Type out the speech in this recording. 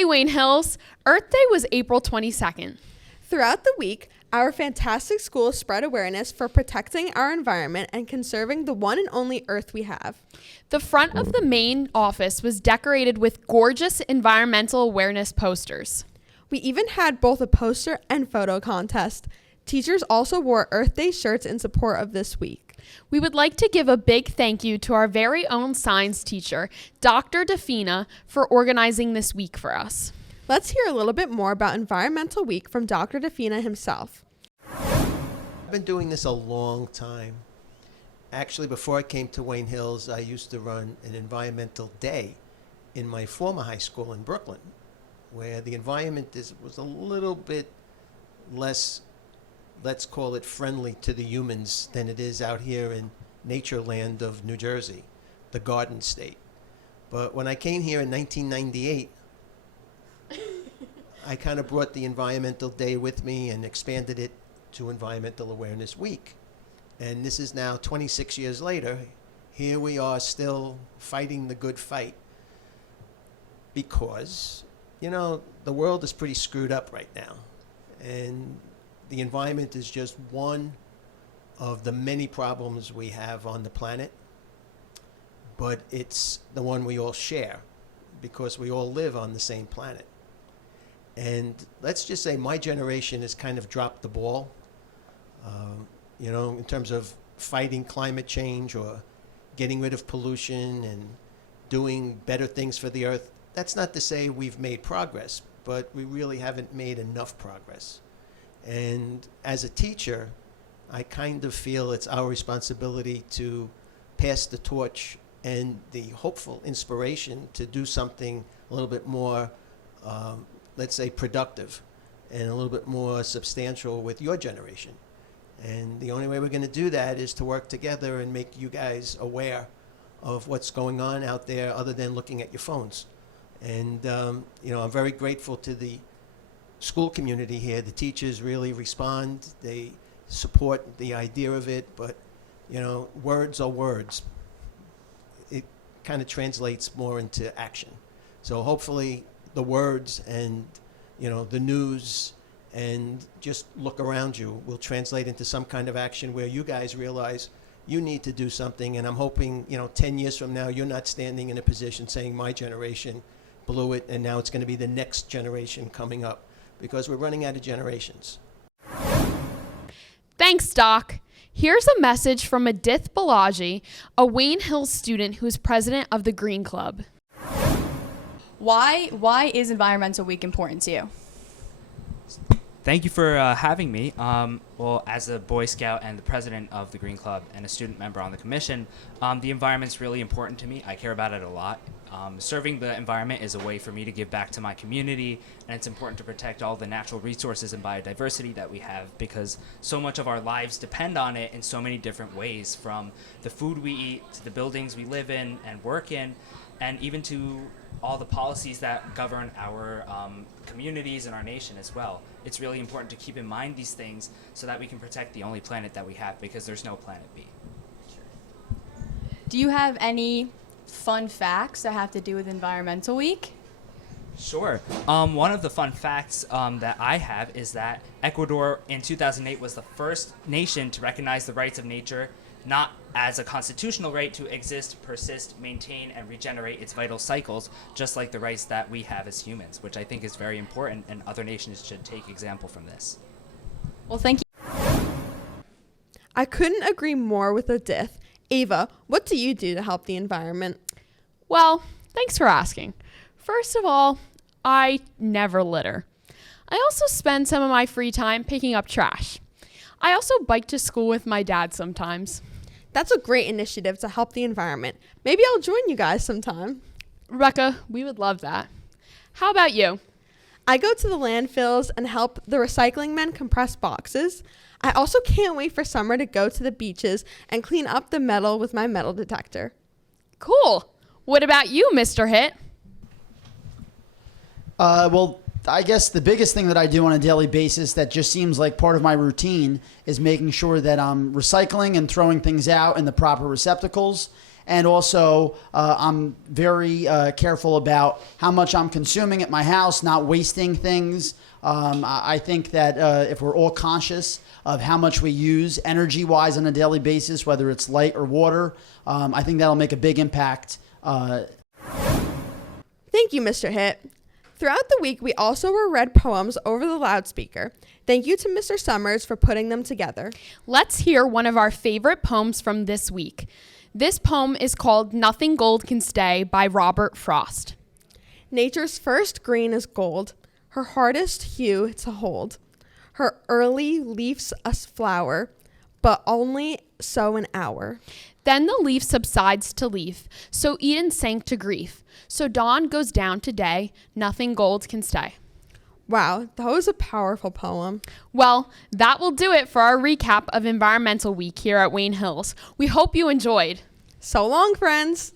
Hey, Wayne Hills. Earth Day was April 22nd. Throughout the week, our fantastic school spread awareness for protecting our environment and conserving the one and only Earth we have. The front of the main office was decorated with gorgeous environmental awareness posters. We even had both a poster and photo contest. Teachers also wore Earth Day shirts in support of this week. We would like to give a big thank you to our very own science teacher, Dr. Defina, for organizing this week for us. Let's hear a little bit more about Environmental Week from Dr. Defina himself. I've been doing this a long time. Actually, before I came to Wayne Hills, I used to run an environmental day in my former high school in Brooklyn, where the environment was a little bit less, let's call it, friendly to the humans than it is out here in nature land of New Jersey, the Garden State. But when I came here in 1998, I kind of brought the Environmental Day with me and expanded it to Environmental Awareness Week. And this is now 26 years later. Here we are still fighting the good fight because, you know, the world is pretty screwed up right now. And the environment is just one of the many problems we have on the planet. But it's the one we all share because we all live on the same planet. And let's just say my generation has kind of dropped the ball, in terms of fighting climate change or getting rid of pollution and doing better things for the earth. That's not to say we've made progress, but we really haven't made enough progress. And as a teacher, I kind of feel it's our responsibility to pass the torch and the hopeful inspiration to do something a little bit more let's say, productive and a little bit more substantial with your generation. And the only way we're going to do that is to work together and make you guys aware of what's going on out there other than looking at your phones. And, I'm very grateful to the school community here. The teachers really respond. They support the idea of it. But, words are words. It kind of translates more into action. So hopefully the words and, the news and just look around you will translate into some kind of action where you guys realize you need to do something. And I'm hoping, 10 years from now, you're not standing in a position saying my generation blew it and now it's going to be the next generation coming up, because we're running out of generations. Thanks, Doc. Here's a message from Edith Balaji, a Wayne Hills student who is president of the Green Club. Why is Environmental Week important to you? Thank you for having me. Well, as a Boy Scout and the president of the Green Club and a student member on the commission, the environment's really important to me. I care about it a lot. Serving the environment is a way for me to give back to my community, and it's important to protect all the natural resources and biodiversity that we have, because so much of our lives depend on it in so many different ways, from the food we eat to the buildings we live in and work in, and even to all the policies that govern our communities and our nation as well. It's really important to keep in mind these things so that we can protect the only planet that we have, because there's no planet B. Do you have any fun facts that have to do with Environmental Week? Sure. One of the fun facts that I have is that Ecuador in 2008 was the first nation to recognize the rights of nature, not as a constitutional right to exist, persist, maintain, and regenerate its vital cycles, just like the rights that we have as humans, which I think is very important, and other nations should take example from this. Well, thank you. I couldn't agree more with Edith. Ava, what do you do to help the environment? Well, thanks for asking. First of all, I never litter. I also spend some of my free time picking up trash. I also bike to school with my dad sometimes. That's a great initiative to help the environment. Maybe I'll join you guys sometime. Rebecca, we would love that. How about you? I go to the landfills and help the recycling men compress boxes. I also can't wait for summer to go to the beaches and clean up the metal with my metal detector. Cool. What about you, Mr. Hit? Well, I guess the biggest thing that I do on a daily basis that just seems like part of my routine is making sure that I'm recycling and throwing things out in the proper receptacles. And also, I'm very careful about how much I'm consuming at my house, not wasting things. I think that if we're all conscious of how much we use energy-wise on a daily basis, whether it's light or water, I think that'll make a big impact. Thank you, Mr. Hitt. Throughout the week, we also were read poems over the loudspeaker. Thank you to Mr. Summers for putting them together. Let's hear one of our favorite poems from this week. This poem is called Nothing Gold Can Stay by Robert Frost. Nature's first green is gold, her hardest hue to hold. Her early leaves a flower, but only so an hour. Then the leaf subsides to leaf, so Eden sank to grief. So dawn goes down to day, nothing gold can stay. Wow, that was a powerful poem. Well, that will do it for our recap of Environmental Week here at Wayne Hills. We hope you enjoyed. So long, friends.